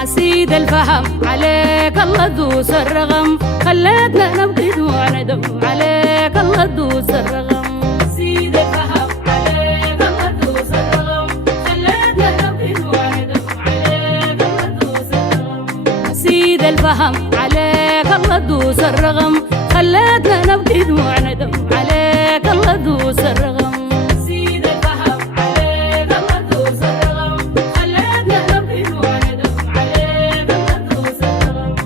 عسيد الفهم عليك الله دوس الرغم خلتنا نبكي دموع ندم عليك الله دوس الرغم عسيد الفهم عليك الله دوس الرغم خلتنا نبكي دموع ندم عليك الله دوس الرغم عسيد الفهم عليك الله دوس الرغم خلتنا نبكي دموع ندم عليك الله دوس الرغم عسيد الفهم عليك الله دوس الرغم خلتنا نبكي دموع ندم عليك الله دوس الرغم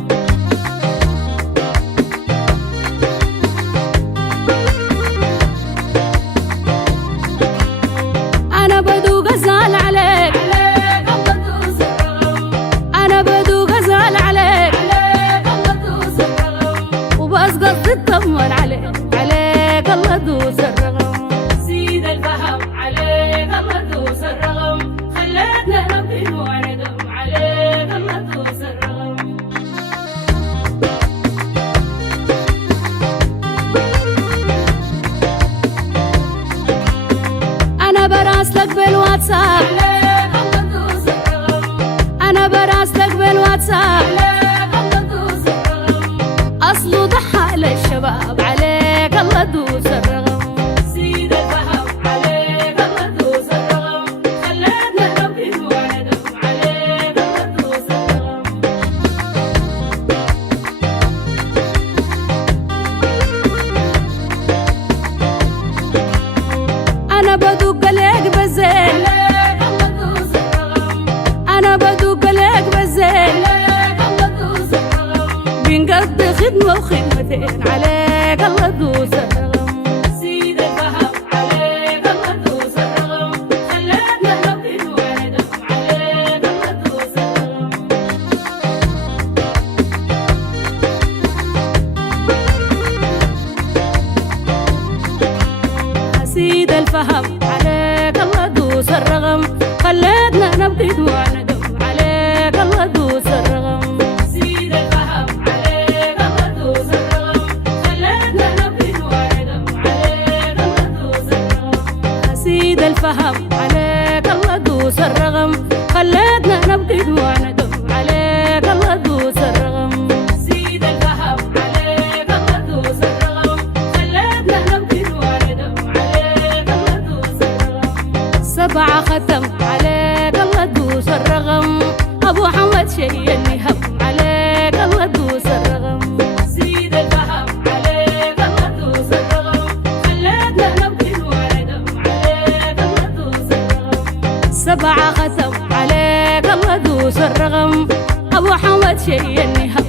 أنا بدوق أزعل عليك الله دوس الرغم أنا بدوق أزعل عليك الله دوس الرغم وبس قصدي أطمن عليك الله دوس الرغم زيد الفهم عليك الله دوس الرغم خلتنا نبكي دموع ندم عليك الله دوس الرغم أنا براسلك بالواتساب عليك الله دوس الرغم أنا براسلك بالواتساب عليك الله دوس الرغم أصله ضحى للشباب عليك الله دوس الرغم زيد الفهم عليك الله دوس الرغم خلتنا نبكي دموع ندم عليك الله دوس الرغم أنا بدق لك بالزين عليك الله دوس الرغم أنا بدق لك بالزين عليك الله دوس الرغم بنقضي خدمة وخدمتين عليك الله دوس الرغم زيد الفهم عليك الله دوس الرغم خلتنا نبكي دموع ندم عليك الله دوس الرغم عسيد الفهم عليك الله دوس الرغم خلتنا نبكي دموع ندم عليك الله دوس الرغم عسيد الفهم عليك الله دوس الرغم خلتنا نبكي دموع ندم عليك الله دوس الرغم عسيد الفهم عليك الله دوس الرغم خلتنا نبكي دموع ندم عليك الله دوس الرغم عسيد الفهم عليك الله دوس الرغم خلتنا نبكي دموع ندم عليك الله دوس الرغم سبعة ختم عليك الله دوس الرغم أبو حمد شيء النهم عليك الله دوس الرغم زيد الفهم عليك الله دوس الرغم خلتنا نبكي دموع ندم عليك الله دوس الرغم سبعة ختم عليك الله دوس الرغم أبو حمد شيء النهم